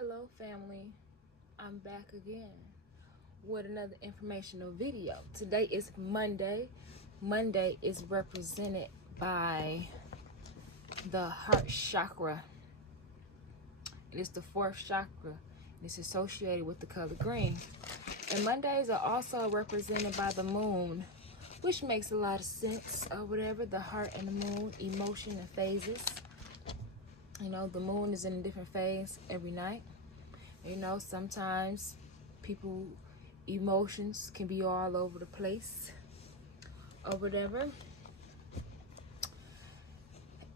Hello family, I'm back again with another informational video. Today is Monday. Monday is represented by the heart chakra. It is the fourth chakra. It's associated with the color green. And Mondays are also represented by the moon, which makes a lot of sense or whatever. The heart and the moon, emotion and phases. You know, the moon is in a different phase every night. You know, sometimes people emotions can be all over the place or whatever.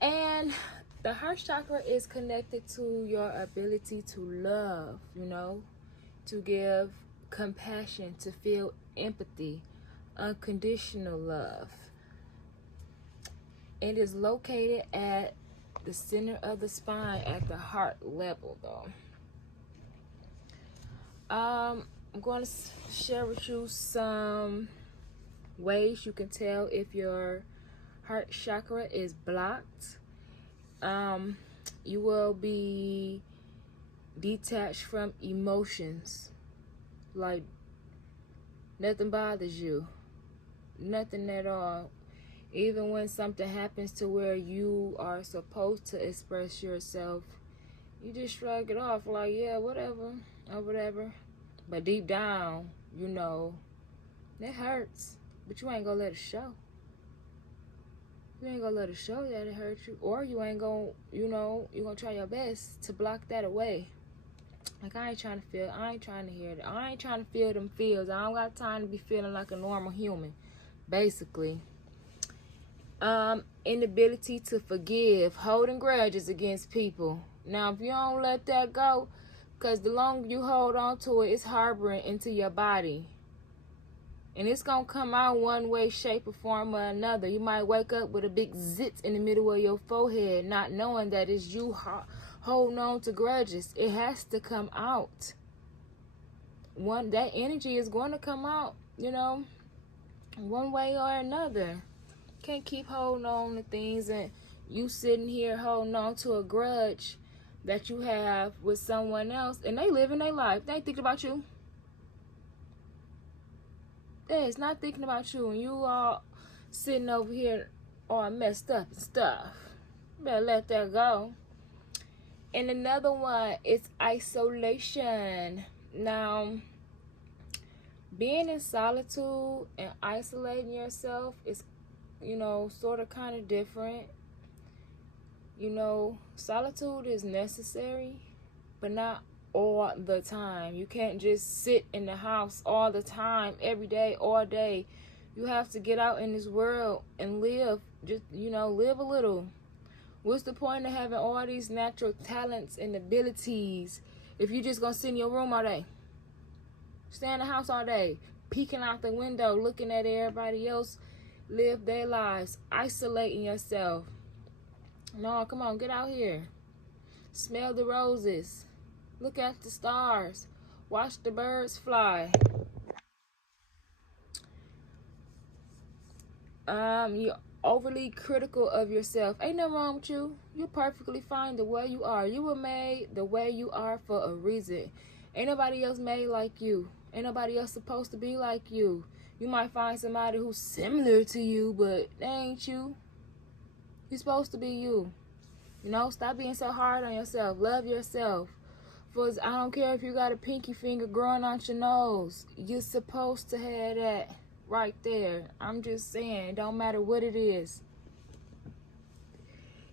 And the heart chakra is connected to your ability to love, you know, to give compassion, to feel empathy, unconditional love. It is located at the center of the spine at the heart level though. I'm going to share with you some ways you can tell if your heart chakra is blocked. You will be detached from emotions, like nothing bothers you, nothing at all. Even when something happens to where you are supposed to express yourself, you just shrug it off like, yeah, whatever, or whatever. But deep down, you know, it hurts, but you ain't gonna let it show. You ain't gonna let it show that it hurts you, or you ain't gonna, you know, you're gonna try your best to block that away. Like, I ain't trying to feel, I ain't trying to hear that. I ain't trying to feel them feels. I don't got time to be feeling like a normal human, basically. Inability to forgive, holding grudges against people. Now, if you don't let that go, because the longer you hold on to it, it's harboring into your body. And it's going to come out one way, shape, or form or another. You might wake up with a big zit in the middle of your forehead, not knowing that it's you holding on to grudges. It has to come out. That energy is going to come out, you know, one way or another. Can't keep holding on to things and you sitting here holding on to a grudge that you have with someone else and they living their life. They ain't thinking about you. It's not thinking about you, and you all sitting over here all messed up and stuff. You better let that go. And another one is isolation. Now, being in solitude and isolating yourself is, you know, sort of kind of different. You know, solitude is necessary, but not all the time. You can't just sit in the house all the time, every day, all day. You have to get out in this world and live. Just, you know, live a little. What's the point of having all these natural talents and abilities if you just gonna sit in your room all day? Stay in the house all day, peeking out the window, looking at everybody else live their lives, isolating yourself. No, come on, get out here. Smell the roses. Look at the stars. Watch the birds fly. You're overly critical of yourself. Ain't nothing wrong with you. You're perfectly fine the way you are. You were made the way you are for a reason. Ain't nobody else made like you. Ain't nobody else supposed to be like you. You might find somebody who's similar to you, but they ain't you. You're supposed to be you. You know, stop being so hard on yourself. Love yourself. For I don't care if you got a pinky finger growing out your nose. You're supposed to have that right there. I'm just saying, it don't matter what it is.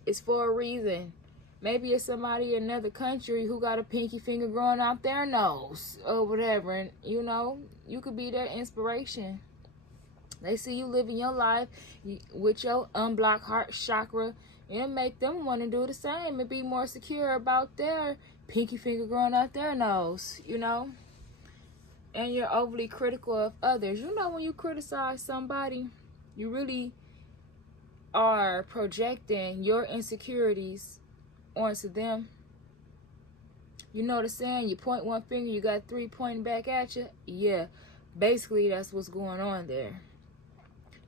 It's for a reason. Maybe it's somebody in another country who got a pinky finger growing out their nose or whatever. And, you know, you could be their inspiration. They see you living your life with your unblocked heart chakra. It'll make them want to do the same and be more secure about their pinky finger growing out their nose, you know. And you're overly critical of others. You know, when you criticize somebody, you really are projecting your insecurities onto them. You know the saying, you point one finger, you got three pointing back at you? Yeah, basically that's what's going on there.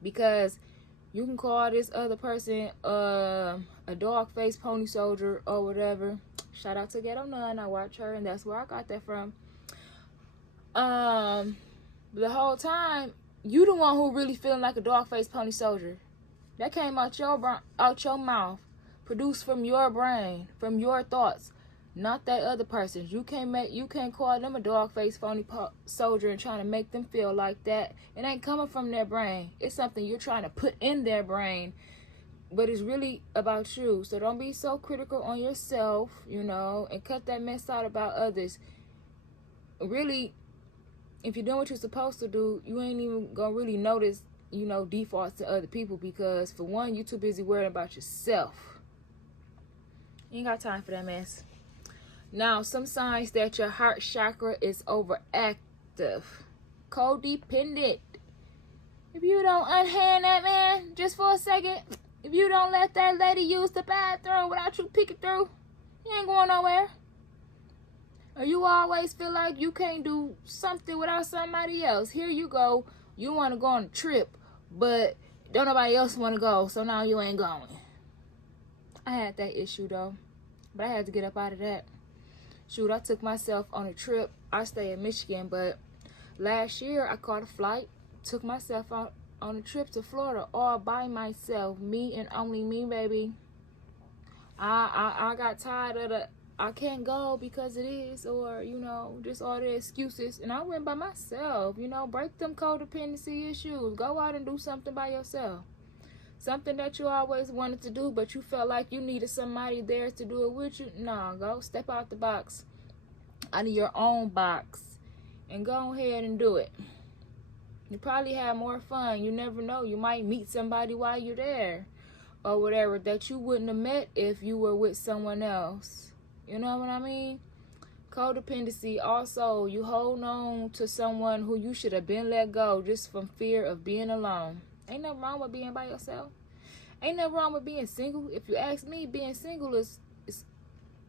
Because you can call this other person a dog-faced pony soldier or whatever. Shout out to Ghetto Nun. I watch her, and that's where I got that from. The whole time, you the one who really feeling like a dog-faced pony soldier. That came out your mouth, produced from your brain, from your thoughts, not that other person's. You can't call them a dog-faced phony soldier and trying to make them feel like that. It ain't coming from their brain. It's something you're trying to put in their brain, but it's really about you. So don't be so critical on yourself, and cut that mess out about others. Really, if you're doing what you're supposed to do, you ain't even gonna really notice, defaults to other people, because for one, you're too busy worrying about yourself. You ain't got time for that mess. Now, some signs that your heart chakra is overactive. Codependent. If you don't unhand that man just for a second, if you don't let that lady use the bathroom without you peeking through, you ain't going nowhere. Or you always feel like you can't do something without somebody else. Here you go. You want to go on a trip, but don't nobody else want to go, so now you ain't going. I had that issue, though, but I had to get up out of that. Shoot, I took myself on a trip. I stay in Michigan, but last year I caught a flight, took myself out on a trip to Florida all by myself. Me and only me, baby. I got tired of the I can't go because it is, or, just all the excuses. And I went by myself, break them codependency issues. Go out and do something by yourself. Something that you always wanted to do, but you felt like you needed somebody there to do it with you. Nah, go step out the box, out of your own box, and go ahead and do it. You probably have more fun. You never know. You might meet somebody while you're there, or whatever, that you wouldn't have met if you were with someone else. You know what I mean? Codependency, also, you hold on to someone who you should have been let go just from fear of being alone. Ain't nothing wrong with being by yourself. Ain't nothing wrong with being single. If you ask me, being single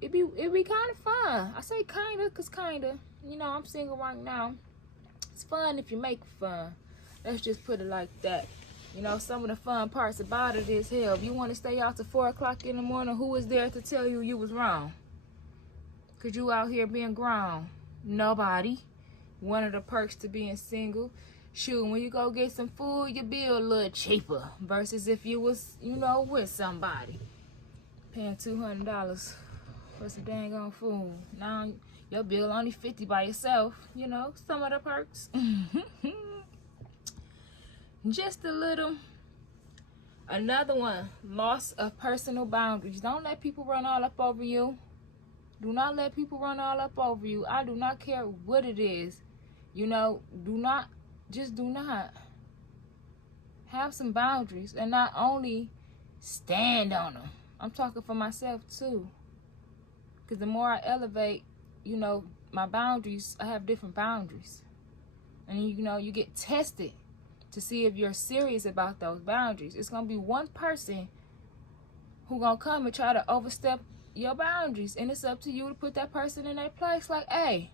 it'd be kind of fun. I say kind of, because kind of, I'm single right now. It's fun if you make it fun. Let's just put it like that. Some of the fun parts about it is, hell, if you want to stay out till 4 o'clock in the morning, who is there to tell you was wrong? Because you out here being grown. Nobody. One of the perks to being single. Shoot, when you go get some food, your bill a little cheaper. Versus if you was, with somebody. Paying $200 for some dang on food. Now, your bill only $50 by yourself. Some of the perks. Just a little. Another one. Loss of personal boundaries. Don't let people run all up over you. Do not let people run all up over you. I do not care what it is. Do not have some boundaries, and not only stand on them. I'm talking for myself too. Because the more I elevate, my boundaries, I have different boundaries. And you get tested to see if you're serious about those boundaries. It's going to be one person who going to come and try to overstep your boundaries, and it's up to you to put that person in their place. Like, hey,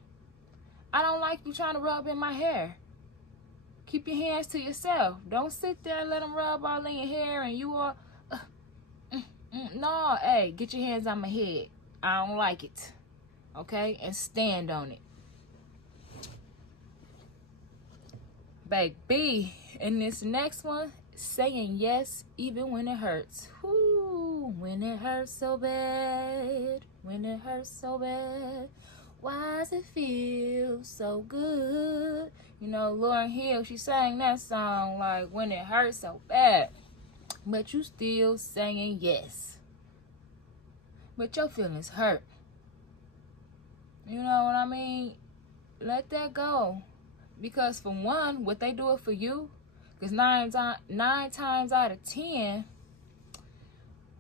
I don't like you trying to rub in my hair. Keep your hands to yourself. Don't sit there and let them rub all in your hair and you are no, hey, get your hands on my head. I don't like it. Okay? And stand on it. Baby, and this next one, saying yes even when it hurts. Whoo, when it hurts so bad, when it hurts so bad, why does it feel so good? Lauryn Hill, she sang that song like, when it hurts so bad, but you still saying yes, but your feelings hurt. You know what I mean? Let that go. Because for one, would they do it for you? Because 9 times out of 10,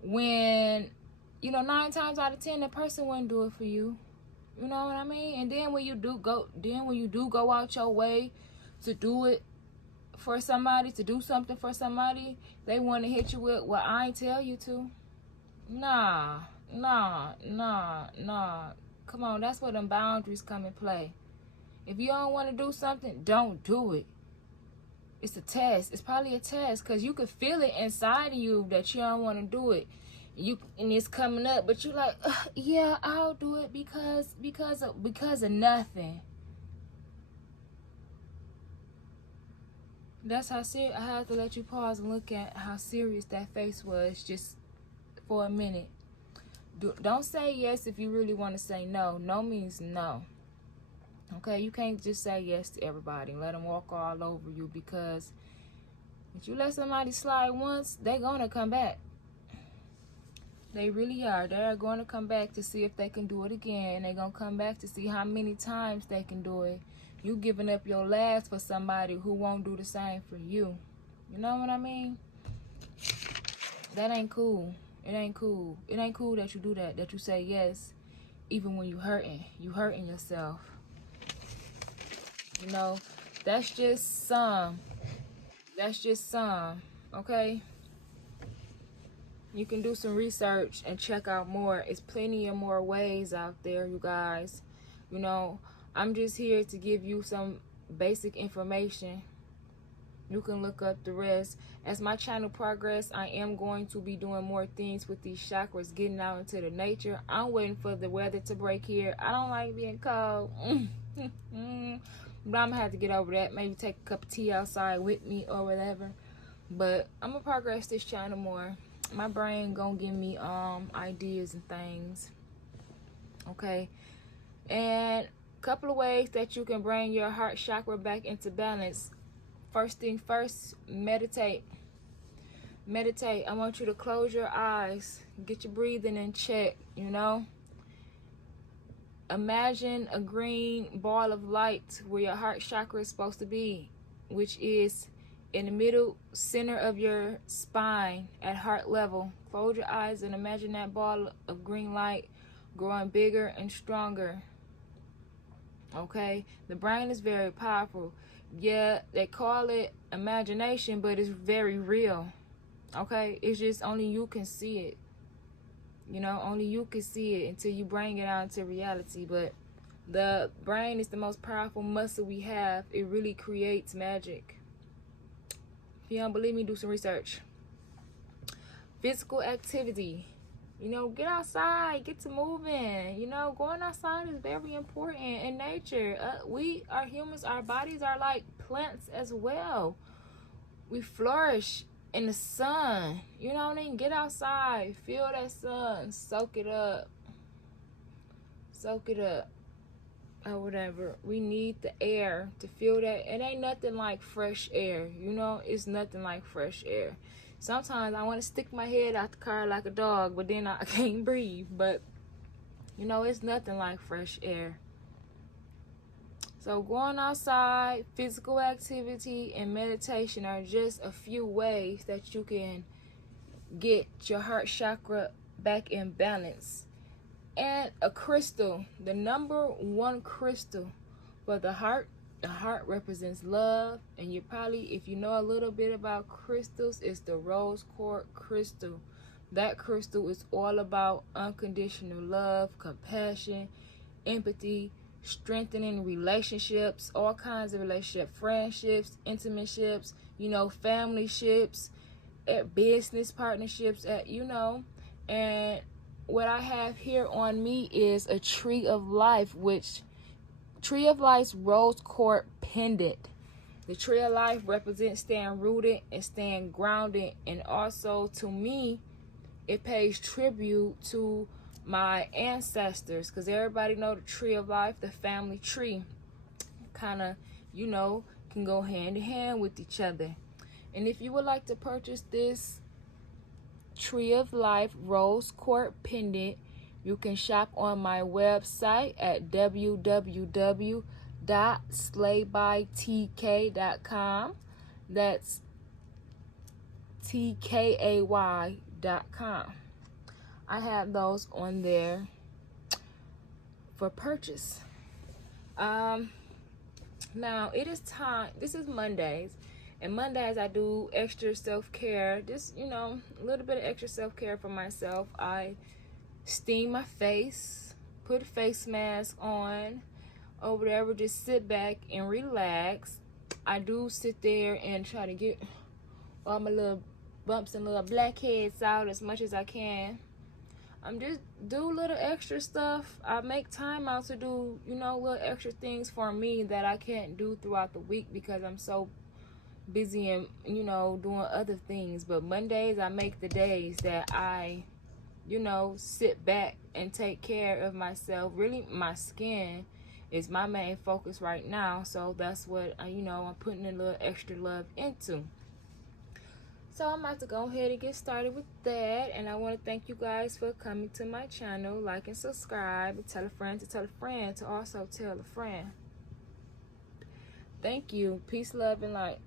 when 9 times out of 10, the person wouldn't do it for you. You know what I mean? And then when you do go out your way to do it for somebody, to do something for somebody, they want to hit you with, well, I ain't tell you to. Nah. Come on, that's where them boundaries come in play. If you don't want to do something, don't do it. It's a test. It's probably a test, because you could feel it inside of you that you don't want to do it. and it's coming up, but you like, yeah, I'll do it because of nothing. That's how serious. I had to let you pause and look at how serious that face was just for a minute. Don't say yes if you really want to say no. No means no. Okay, you can't just say yes to everybody and let them walk all over you, because if you let somebody slide once, they're gonna come back. They really are. They're going to come back to see if they can do it again. And they're going to come back to see how many times they can do it. You giving up your last for somebody who won't do the same for you. You know what I mean? That ain't cool. It ain't cool. It ain't cool that you do that. That you say yes even when you hurting. You hurting yourself. You know, that's just some. That's just some. Okay? You can do some research and check out more. It's plenty of more ways out there, you guys. You know, I'm just here to give you some basic information. You can look up the rest. As my channel progress, I am going to be doing more things with these chakras, getting out into the nature. I'm waiting for the weather to break here. I don't like being cold. But I'm going to have to get over that. Maybe take a cup of tea outside with me or whatever. But I'm going to progress this channel more. My brain gonna give me ideas and things. Okay, and a couple of ways that you can bring your heart chakra back into balance. First thing first, meditate. I want you to close your eyes, get your breathing in check. You know, imagine a green ball of light where your heart chakra is supposed to be, which is in the middle center of your spine at heart level. Close your eyes and imagine that ball of green light growing bigger and stronger. Okay, the brain is very powerful. Yeah, they call it imagination, but it's very real. Okay, it's just only you can see it. You know, only you can see it until you bring it out into reality. But the brain is the most powerful muscle we have. It really creates magic. If you don't believe me, do some research. Physical activity. You know, get outside, get to moving. You know, going outside is very important in nature. We are humans. Our bodies are like plants as well. We flourish in the sun. You know what I mean? Get outside, feel that sun, soak it up. Soak it up. Or whatever. We need the air to feel that. It ain't nothing like fresh air. You know, it's nothing like fresh air. Sometimes I want to stick my head out the car like a dog, but then I can't breathe. But you know, it's nothing like fresh air. So going outside, physical activity, and meditation are just a few ways that you can get your heart chakra back in balance. And a crystal, the number one crystal for the heart represents love. And you probably, if you know a little bit about crystals, it's the rose quartz crystal. That crystal is all about unconditional love, compassion, empathy, strengthening relationships, all kinds of relationships, friendships, intimateships, you know, family ships, business partnerships, you know. And what I have here on me is a tree of life, which tree of life's rose quartz pendant. The tree of life represents staying rooted and staying grounded, and also to me it pays tribute to my ancestors, because everybody know the tree of life, the family tree, kind of, you know, can go hand in hand with each other. And if you would like to purchase this Tree of Life rose quartz pendant, you can shop on my website at www.slaybytk.com. That's TKAY.com. I have those on there for purchase. Now it is time. This is Mondays. And Mondays I do extra self-care. Just, you know, a little bit of extra self-care for myself. I steam my face, put a face mask on, or whatever. Just sit back and relax. I do sit there and try to get all my little bumps and little blackheads out as much as I can. Just do little extra stuff. I make time out to do, little extra things for me that I can't do throughout the week because I'm so busy and, doing other things. But Mondays, I make the days that I, sit back and take care of myself. Really, my skin is my main focus right now. So that's what, I'm putting a little extra love into. So I'm about to go ahead and get started with that. And I want to thank you guys for coming to my channel. Like and subscribe. And tell a friend to tell a friend to also tell a friend. Thank you. Peace, love, and light.